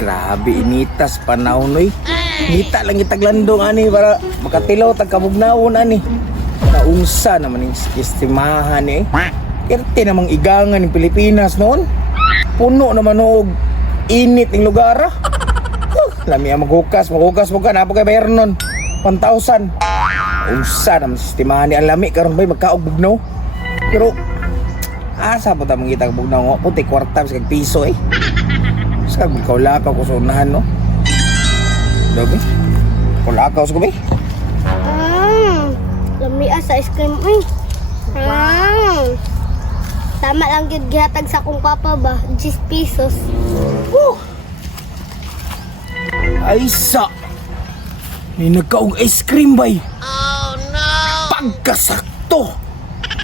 Grabe initas panahon oy. Ngita lang itaglandong ani para makatilaw tagkabugnawon ani. Naunsa naman yung estimahan eh. Kerte namang igangan ng Pilipinas noon. Puno naman og init ng lugar ah. Lami ang maghukas mo ka napagay bayar nun 1,000. Unsa naman estimahan ni ang lami karon bay magkaog bugnaw. Pero asa pa ta mangita bugnaw ngo puti kwarta sa piso eh. Sa kaulakaw ko sa unahan no. Dobi. Kaulakaw sa kubi. Lami sa ice cream eh. Tama lang yun gihatag sa kong papa ba? 10 pesos. Ay sa may nagkaong ice cream bay. Oh no. Pagkasakto.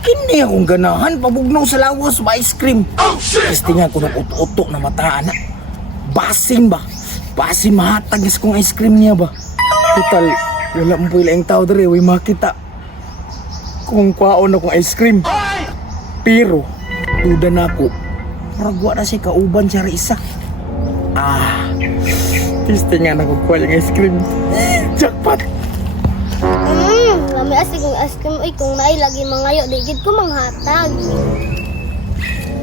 Kini akong ganahan pabugnaw sa lawas ba ice cream. Oh shit. Testingan ko ng uto-uto na mataan na. Basin ba? Basin mahatag is kong ice cream niya ba? Total wala mo pala yung tao dere way makita. Kung kwaon akong ice cream. Pero duda na ako. Paragwa na siya kauban siya isa. Testingan ako kwa yung ice cream. Jackpot. Lami asig ng ice cream ay kung naay lagi mangayo digid ko manghatag.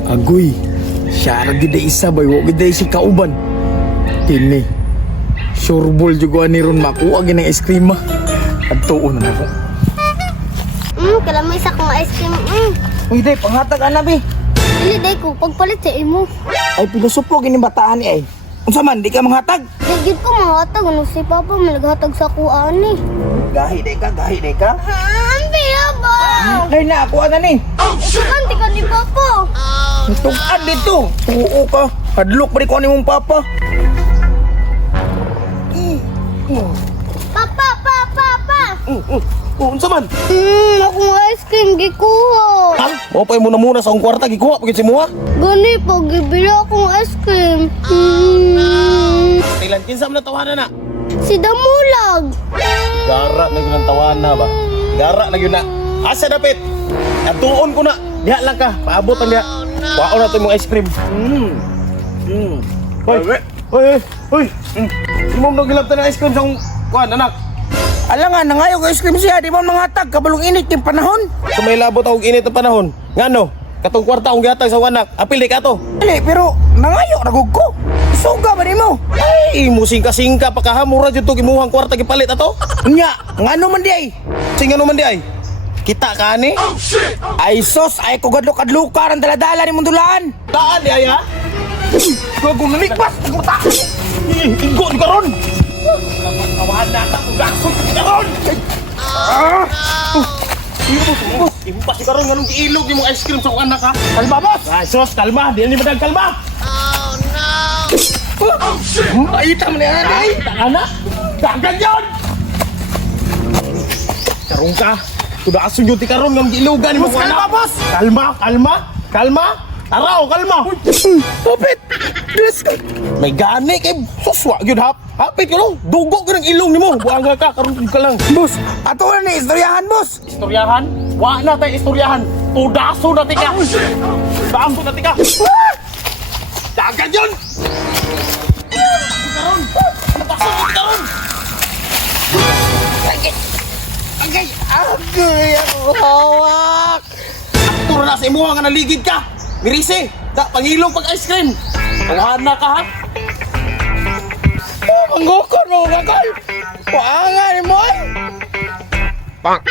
Agoy, siya ra gid isa bay, wa gid si kauban. Kini. Sureball jud ko ani ron makuha gid ng ice cream ma. Adtuon na ako. Kalamay sa kong ice cream. Uy, day panghatag ana bi. Dili day ko pagpalit sa imo. Ay pilosopo gini bataan ni ay. Unsa man di ka manghatag? Digid ko manghatag ano si papa malaghatag sa kuan ni. Gahi day ka. Ambi ba? Day na ako ana ni. Kanti ka ni papa. Tugad dito. Oo ka. Hadlok pa di ko ni mong papa. Papa. Unsa man? Akong ice cream gikuha. Ha? Mo pa muna sa akong kwarta gikuha pagid si mo ha. Gani po gibila akong ice cream. Kailan kinsa man tawanan na? Si Damulag. Gara na yun ang tawanan ba? Gara na yun na. Asa dapit? Atuon ko na. Diha lang ka. Paabot ang diha. Wao na ito yung ice cream. Hoy. Imong nagilaptan ng ice cream sa akong kuhan, anak. Alangan, nangayo ko ice cream siya. Di mo mangatag. Kabalong init yung panahon. Kung may labot akong init ang panahon. Nga no? Katong kwarta akong gihatag sa wanak. Apil di ka to. Dili, pero nangayo ragog ko. Suga ba ni mo? Ay, musingka-singka. Pakahamura dyan to. Kimuhang kwarta kipalit ato. Nga, nga no man di ay. Sing ano man di ay. Kita ka ni? Ay sos, ay kugadlok-adlokar ang daladala ni Mundulaan. Taan di ay ha? Gagong nanikpas. Igo di karon. Kawan na ka. Gasot di karon. Impas di karon. Ganong giilog yung ice cream sa kong anak ha. Kalma boss. Ay sos, kalma. Di na madang kalma. Maita mo na yan ay. Anak. Dagan yun. Karong ka. Tudason yun ti karon ng gilugan mo anak. Boss. Kalma. Araw, kalma. Hapit. May gani kay suswa gyud hap. Hapit ko lang. Dugo ko ng ilong nimo. Buanga ka karon ka lang. Boss, ato na ni istoryahan, boss. Istoryahan? Wa na tay istoryahan. Tudason na ti ka. Baam na ti ka. Dagan yun. Karon. Napasok ti karon. Agay, ako hawak. Aktor na sa imuha nga naligid ka. Mirise, da, pangilong pag-ice cream. Tawahan na ka, ha? Manggukon mo, kakal. Waangan mo, ay. Bang.